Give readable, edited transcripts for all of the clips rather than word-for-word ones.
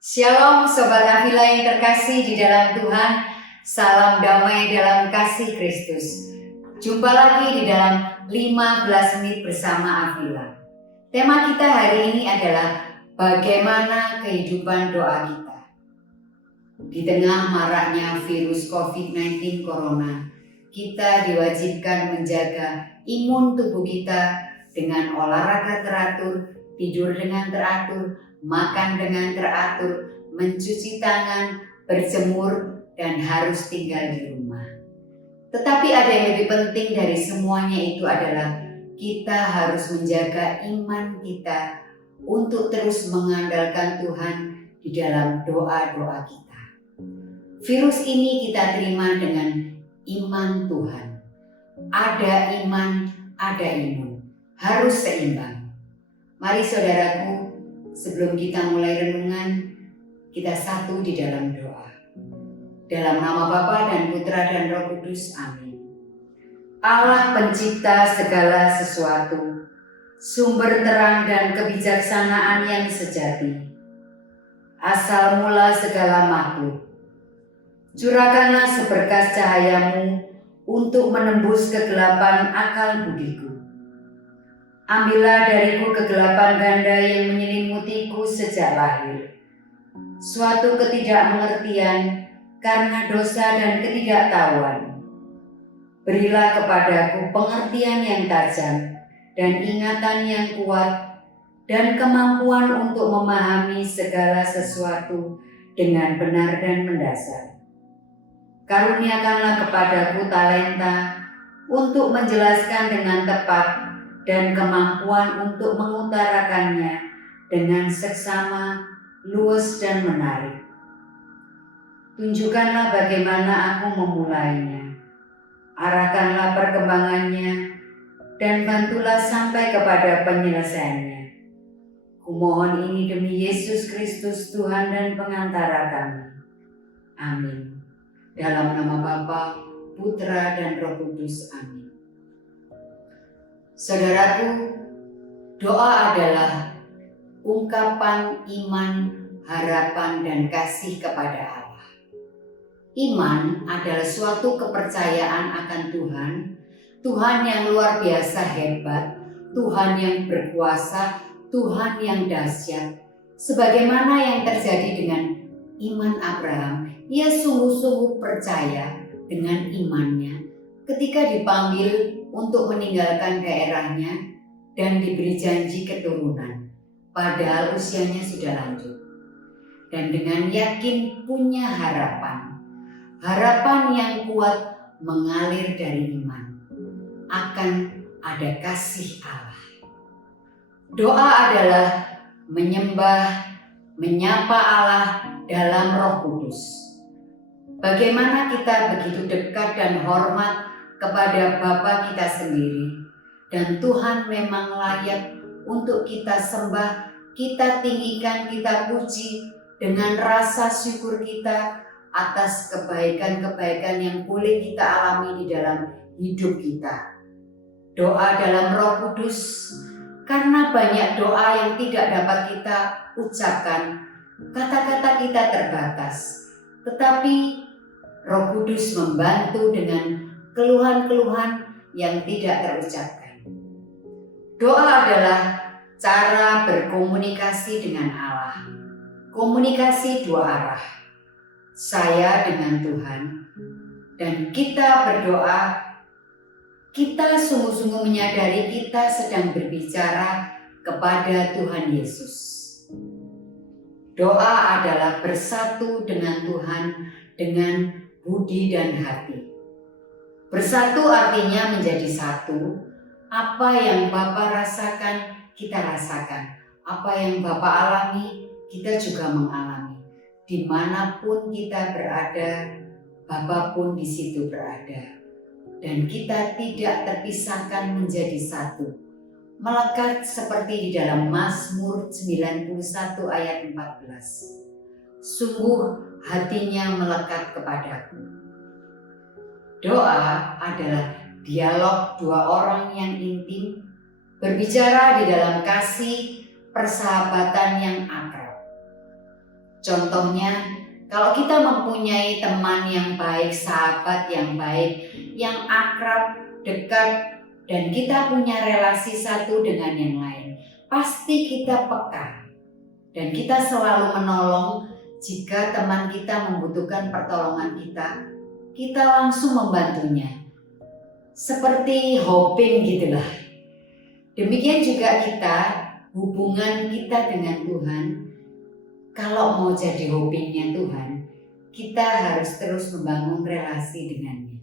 Shalom Sobat Avila yang terkasih di dalam Tuhan. Salam damai dalam kasih Kristus. Jumpa lagi di dalam 15 menit bersama Avila. Tema kita hari ini adalah bagaimana kehidupan doa kita. Di tengah maraknya virus COVID-19 Corona, kita diwajibkan menjaga imun tubuh kita dengan olahraga teratur, tidur dengan teratur, makan dengan teratur, mencuci tangan, berjemur, dan harus tinggal di rumah. Tetapi ada yang lebih penting dari semuanya itu adalah kita harus menjaga iman kita untuk terus mengandalkan Tuhan di dalam doa-doa kita. Virus ini kita terima dengan iman Tuhan. Ada iman, ada imun. Harus seimbang. Mari saudaraku, sebelum kita mulai renungan, kita satu di dalam doa. Dalam nama Bapa dan Putra dan Roh Kudus, amin. Allah pencipta segala sesuatu, sumber terang dan kebijaksanaan yang sejati, asal mula segala makhluk. Curahkanlah seberkas cahayamu untuk menembus kegelapan akal budiku. Ambillah dariku kegelapan ganda yang menyelimutiku sejak lahir. Suatu ketidakmengertian karena dosa dan ketidaktahuan. Berilah kepadaku pengertian yang tajam dan ingatan yang kuat dan kemampuan untuk memahami segala sesuatu dengan benar dan mendasar. Karuniakanlah kepadaku talenta untuk menjelaskan dengan tepat dan kemampuan untuk mengutarakannya dengan seksama, luas dan menarik. Tunjukkanlah bagaimana aku memulainya. Arahkanlah perkembangannya dan bantulah sampai kepada penyelesaiannya. Kumohon ini demi Yesus Kristus Tuhan dan pengantara kami. Amin. Dalam nama Bapa, Putra dan Roh Kudus, amin. Saudaraku, doa adalah ungkapan iman, harapan, dan kasih kepada Allah. Iman adalah suatu kepercayaan akan Tuhan, Tuhan yang luar biasa hebat, Tuhan yang berkuasa, Tuhan yang dahsyat. Sebagaimana yang terjadi dengan iman Abraham, ia sungguh-sungguh percaya dengan imannya ketika dipanggil untuk meninggalkan daerahnya dan diberi janji keturunan, padahal usianya sudah lanjut. Dan dengan yakin punya harapan yang kuat mengalir dari iman, akan ada kasih Allah. Doa adalah menyembah, menyapa Allah dalam Roh Kudus. Bagaimana kita begitu dekat dan hormat kepada Bapa kita sendiri, dan Tuhan memang layak untuk kita sembah, kita tinggikan, kita puji dengan rasa syukur kita atas kebaikan-kebaikan yang boleh kita alami di dalam hidup kita. Doa dalam Roh Kudus, karena banyak doa yang tidak dapat kita ucapkan, kata-kata kita terbatas, tetapi Roh Kudus membantu dengan keluhan-keluhan yang tidak terucapkan. Doa adalah cara berkomunikasi dengan Allah. Komunikasi dua arah. Saya dengan Tuhan, dan kita berdoa, kita sungguh-sungguh menyadari kita sedang berbicara kepada Tuhan Yesus. Doa adalah bersatu dengan Tuhan dengan budi dan hati. Bersatu artinya menjadi satu. Apa yang Bapa rasakan, kita rasakan. Apa yang Bapa alami, kita juga mengalami. Dimanapun kita berada, Bapa pun di situ berada. Dan kita tidak terpisahkan menjadi satu. Melekat seperti di dalam Mazmur 91 ayat 14. Sungguh hatinya melekat kepadaku. Doa adalah dialog dua orang yang intim, berbicara di dalam kasih persahabatan yang akrab. Contohnya, kalau kita mempunyai teman yang baik, sahabat yang baik, yang akrab, dekat, dan kita punya relasi satu dengan yang lain, pasti kita peka. Dan kita selalu menolong jika teman kita membutuhkan pertolongan kita langsung membantunya. Seperti hoping gitulah. Demikian juga kita, hubungan kita dengan Tuhan. Kalau mau jadi hopingnya Tuhan, kita harus terus membangun relasi dengannya.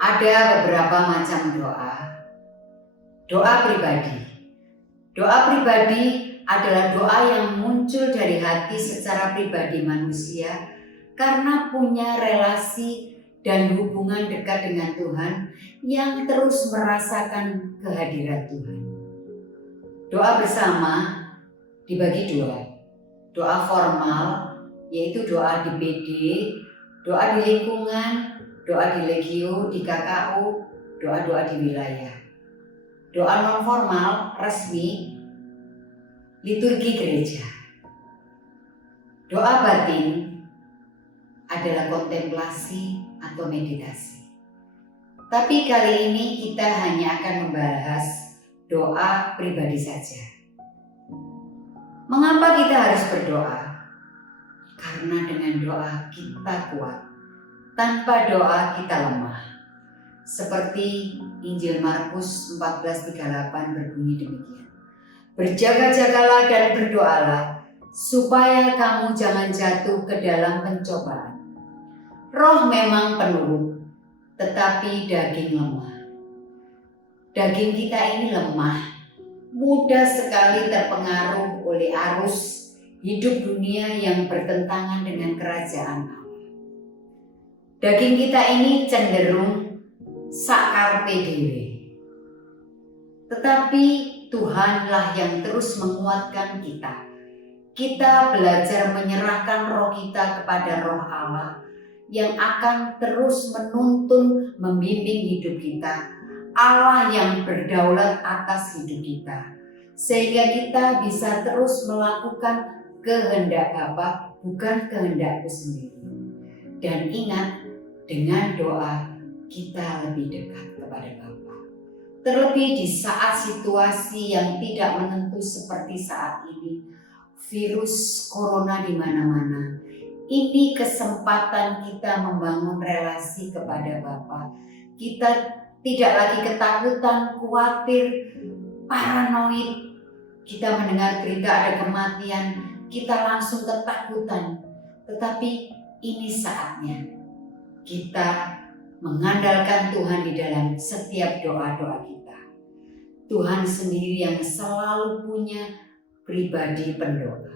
Ada beberapa macam doa. Doa pribadi. Doa pribadi adalah doa yang muncul dari hati secara pribadi manusia karena punya relasi dan hubungan dekat dengan Tuhan yang terus merasakan kehadiran Tuhan. Doa bersama dibagi dua. Doa formal, yaitu doa di PD, doa di lingkungan, doa di legio, di KKU, doa-doa di wilayah. Doa non formal, resmi, liturgi gereja. Doa batin adalah kontemplasi atau meditasi. Tapi kali ini kita hanya akan membahas doa pribadi saja. Mengapa kita harus berdoa? Karena dengan doa kita kuat. Tanpa doa kita lemah. Seperti Injil Markus 14:38 berbunyi demikian. Berjaga-jagalah dan berdoalah, supaya kamu jangan jatuh ke dalam pencobaan. Roh memang penurut, tetapi daging lemah. Daging kita ini lemah, mudah sekali terpengaruh oleh arus hidup dunia yang bertentangan dengan kerajaan Allah. Daging kita ini cenderung sakarpe dewe. Tetapi Tuhanlah yang terus menguatkan kita. Kita belajar menyerahkan roh kita kepada roh Allah yang akan terus menuntun, membimbing hidup kita. Allah yang berdaulat atas hidup kita. Sehingga kita bisa terus melakukan kehendak Bapa, bukan kehendakku sendiri. Dan ingat, dengan doa kita lebih dekat kepada Bapa. Terlebih di saat situasi yang tidak menentu seperti saat ini, virus corona di mana-mana. Ini kesempatan kita membangun relasi kepada Bapa. Kita tidak lagi ketakutan, khawatir, paranoid. Kita mendengar berita ada kematian, kita langsung ketakutan. Tetapi ini saatnya kita mengandalkan Tuhan di dalam setiap doa-doa kita. Tuhan sendiri yang selalu punya pribadi pendoa.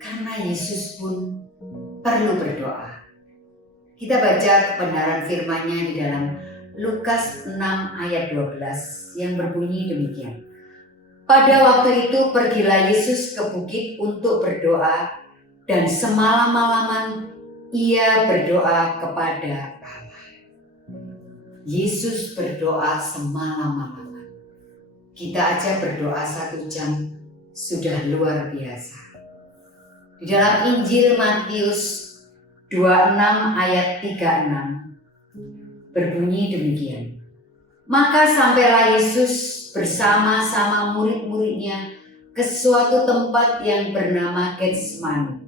Karena Yesus pun perlu berdoa. Kita baca kebenaran firman-Nya di dalam Lukas 6 ayat 12 yang berbunyi demikian. Pada waktu itu pergilah Yesus ke bukit untuk berdoa dan semalam-malaman Ia berdoa kepada Allah. Yesus berdoa semalam-malaman. Kita aja berdoa 1 jam sudah luar biasa. Di dalam Injil Matius 26 ayat 36 berbunyi demikian. Maka sampailah Yesus bersama-sama murid-muridnya ke suatu tempat yang bernama Getsemani.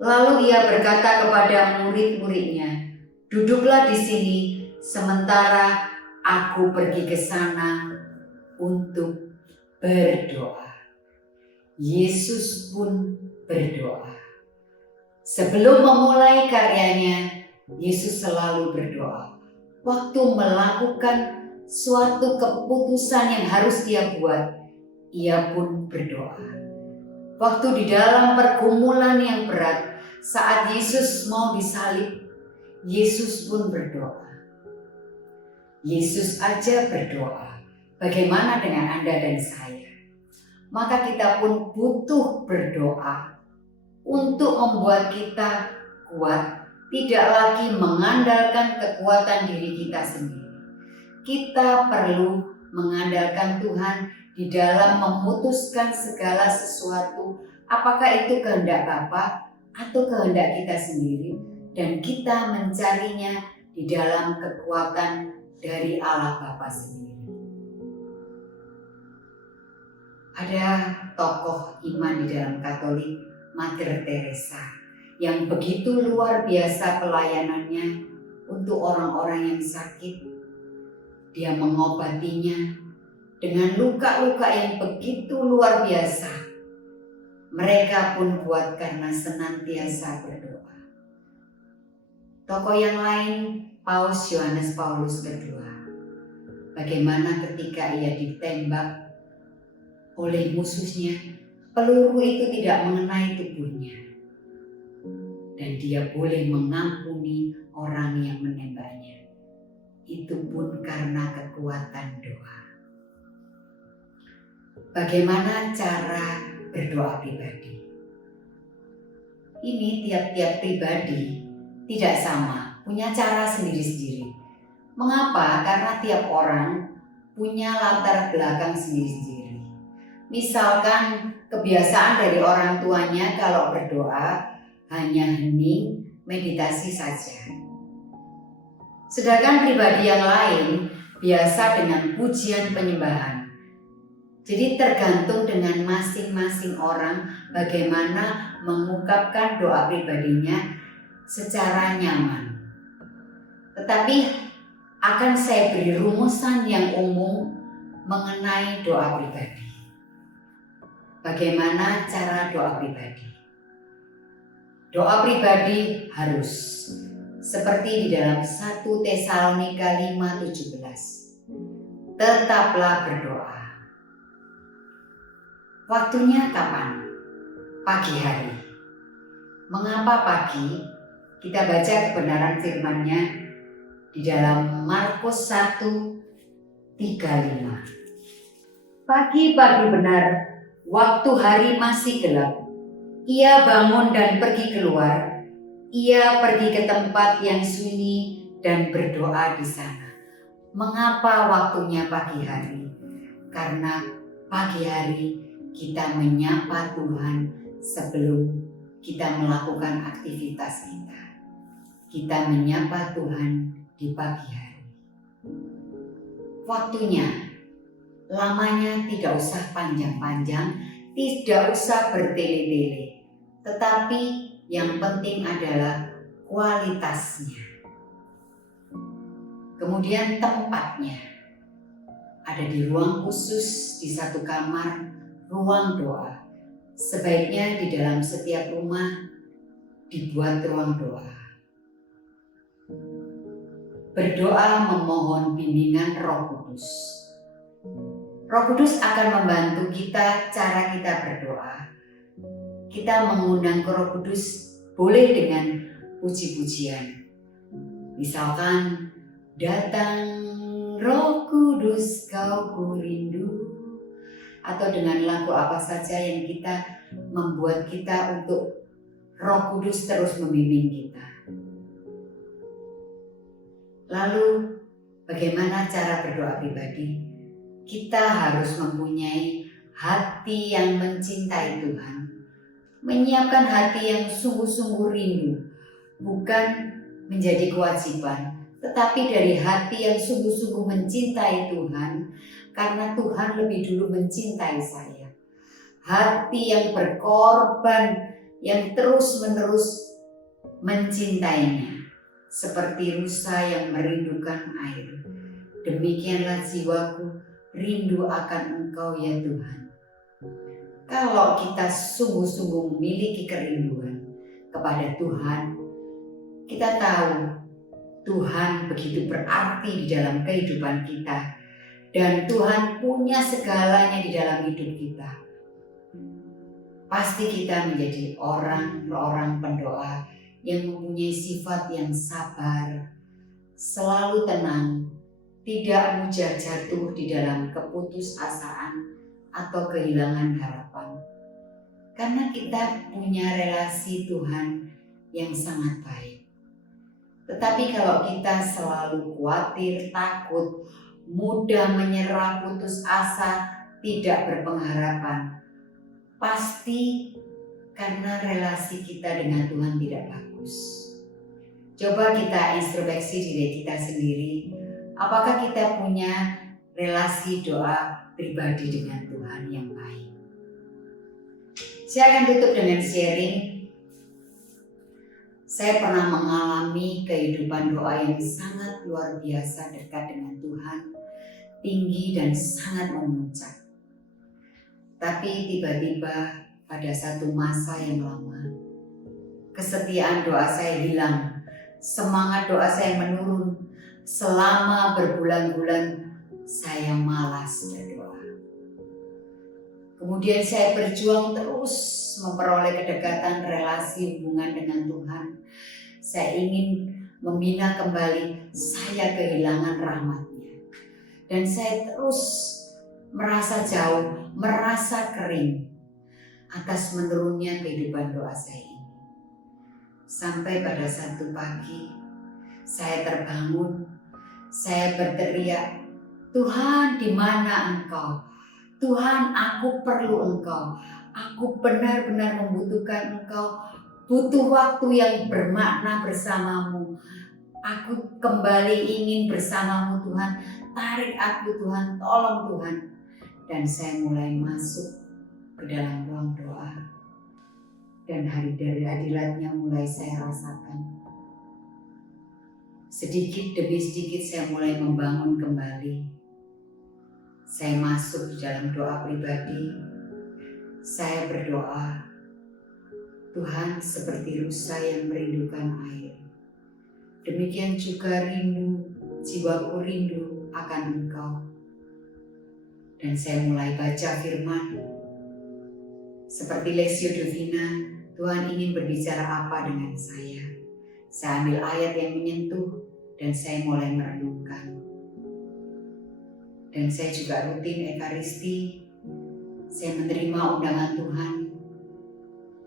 Lalu ia berkata kepada murid-muridnya, duduklah di sini sementara aku pergi ke sana untuk berdoa. Yesus pun berdoa. Sebelum memulai karyanya, Yesus selalu berdoa. Waktu melakukan suatu keputusan yang harus dia buat, ia pun berdoa. Waktu di dalam pergumulan yang berat, saat Yesus mau disalib, Yesus pun berdoa. Yesus aja berdoa. Bagaimana dengan Anda dan saya? Maka kita pun butuh berdoa untuk membuat kita kuat, tidak lagi mengandalkan kekuatan diri kita sendiri. Kita perlu mengandalkan Tuhan di dalam memutuskan segala sesuatu, apakah itu kehendak Bapa atau kehendak kita sendiri, dan kita mencarinya di dalam kekuatan dari Allah Bapa sendiri. Ada tokoh iman di dalam Katolik, Mother Teresa, yang begitu luar biasa pelayanannya untuk orang-orang yang sakit. Dia mengobatinya dengan luka-luka yang begitu luar biasa. Mereka pun kuat karena senantiasa berdoa. Tokoh yang lain, Paus Yohanes Paulus II. Bagaimana ketika ia ditembak oleh musuhnya, peluru itu tidak mengenai tubuhnya. Dan dia boleh mengampuni orang yang menembaknya. Itu pun karena kekuatan doa. Bagaimana cara berdoa pribadi? Ini tiap-tiap pribadi tidak sama, punya cara sendiri-sendiri. Mengapa? Karena tiap orang punya latar belakang sendiri-sendiri. Misalkan kebiasaan dari orang tuanya kalau berdoa hanya hening, meditasi saja. Sedangkan pribadi yang lain biasa dengan pujian penyembahan. Jadi tergantung dengan masing-masing orang bagaimana mengungkapkan doa pribadinya secara nyaman. Tetapi akan saya beri rumusan yang umum mengenai doa pribadi. Bagaimana cara doa pribadi? Doa pribadi harus seperti di dalam 1 Tesalonika 5:17. Tetaplah berdoa. Waktunya kapan? Pagi hari. Mengapa pagi? Kita baca kebenaran firman-Nya di dalam Markus 1:35. Pagi-pagi benar, waktu hari masih gelap, ia bangun dan pergi keluar. Ia pergi ke tempat yang sunyi dan berdoa di sana. Mengapa waktunya pagi hari? Karena pagi hari kita menyapa Tuhan sebelum kita melakukan aktivitas kita. Kita menyapa Tuhan di pagi hari. Waktunya, lamanya tidak usah panjang-panjang, tidak usah bertele-tele. Tetapi yang penting adalah kualitasnya. Kemudian tempatnya. Ada di ruang khusus, di satu kamar, ruang doa. Sebaiknya di dalam setiap rumah dibuat ruang doa. Berdoa memohon bimbingan Roh Kudus. Roh Kudus akan membantu kita cara kita berdoa. Kita mengundang ke Roh Kudus boleh dengan puji-pujian. Misalkan, datang Roh Kudus kau ku rindu. Atau dengan lagu apa saja yang kita membuat kita untuk Roh Kudus terus membimbing kita. Lalu bagaimana cara berdoa pribadi? Kita harus mempunyai hati yang mencintai Tuhan. Menyiapkan hati yang sungguh-sungguh rindu. Bukan menjadi kewajiban. Tetapi dari hati yang sungguh-sungguh mencintai Tuhan. Karena Tuhan lebih dulu mencintai saya. Hati yang berkorban. Yang terus-menerus mencintainya. Seperti rusa yang merindukan air. Demikianlah jiwaku rindu akan Engkau ya Tuhan. Kalau kita sungguh-sungguh memiliki kerinduan kepada Tuhan, kita tahu Tuhan begitu berarti di dalam kehidupan kita. Dan Tuhan punya segalanya di dalam hidup kita. Pasti kita menjadi orang pendoa yang mempunyai sifat yang sabar, selalu tenang, tidak mudah jatuh di dalam keputusasaan atau kehilangan harapan. Karena kita punya relasi Tuhan yang sangat baik. Tetapi kalau kita selalu khawatir, takut, mudah menyerah, putus asa, tidak berpengharapan, pasti karena relasi kita dengan Tuhan tidak bagus. Coba kita introspeksi diri kita sendiri, apakah kita punya relasi doa pribadi dengan Tuhan yang baik? Saya akan tutup dengan sharing. Saya pernah mengalami kehidupan doa yang sangat luar biasa dekat dengan Tuhan, tinggi dan sangat memuncak. Tapi tiba-tiba pada satu masa yang lama, kesetiaan doa saya hilang, semangat doa saya menurun. Selama berbulan-bulan saya malas berdoa. Kemudian saya berjuang terus memperoleh kedekatan relasi hubungan dengan Tuhan. Saya ingin membina kembali, saya kehilangan rahmat-Nya. Dan saya terus merasa jauh, merasa kering atas menurunnya kehidupan doa saya ini. Sampai pada satu pagi, saya terbangun, saya berteriak, Tuhan, di mana Engkau? Tuhan, aku perlu Engkau. Aku benar-benar membutuhkan Engkau. Butuh waktu yang bermakna bersamamu. Aku kembali ingin bersamamu Tuhan. Tarik aku Tuhan, tolong Tuhan. Dan saya mulai masuk ke dalam ruang doa. Dan hari dari hadirat-Nya mulai saya rasakan. Sedikit demi sedikit saya mulai membangun kembali. Saya masuk di dalam doa pribadi. Saya berdoa, Tuhan seperti rusa yang merindukan air. Demikian juga rindu, jiwaku rindu akan Engkau. Dan saya mulai baca firman. Seperti Lectio Divina, Tuhan ingin berbicara apa dengan saya. Saya ambil ayat yang menyentuh dan saya mulai merenungkan. Dan saya juga rutin Ekaristi, saya menerima undangan Tuhan,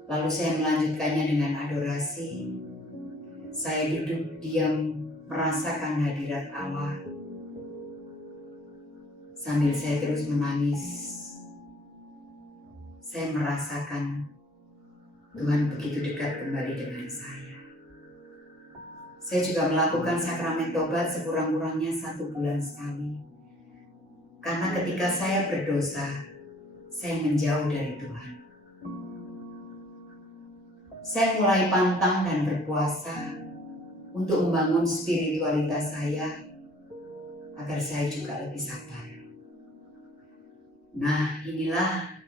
lalu saya melanjutkannya dengan adorasi. Saya duduk diam merasakan hadirat Allah, sambil saya terus menangis. Saya merasakan Tuhan begitu dekat kembali dengan saya. Saya juga melakukan sakramen tobat sekurang-kurangnya 1 bulan sekali. Karena ketika saya berdosa, saya menjauh dari Tuhan. Saya mulai pantang dan berpuasa untuk membangun spiritualitas saya agar saya juga lebih sabar. Nah, inilah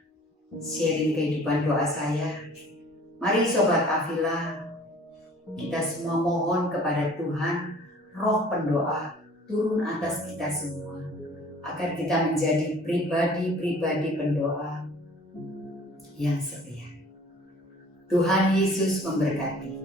sharing kehidupan doa saya. Mari Sobat Afila, kita semua mohon kepada Tuhan, Roh Pendoa turun atas kita semua. Agar kita menjadi pribadi-pribadi pendoa yang setia. Tuhan Yesus memberkati.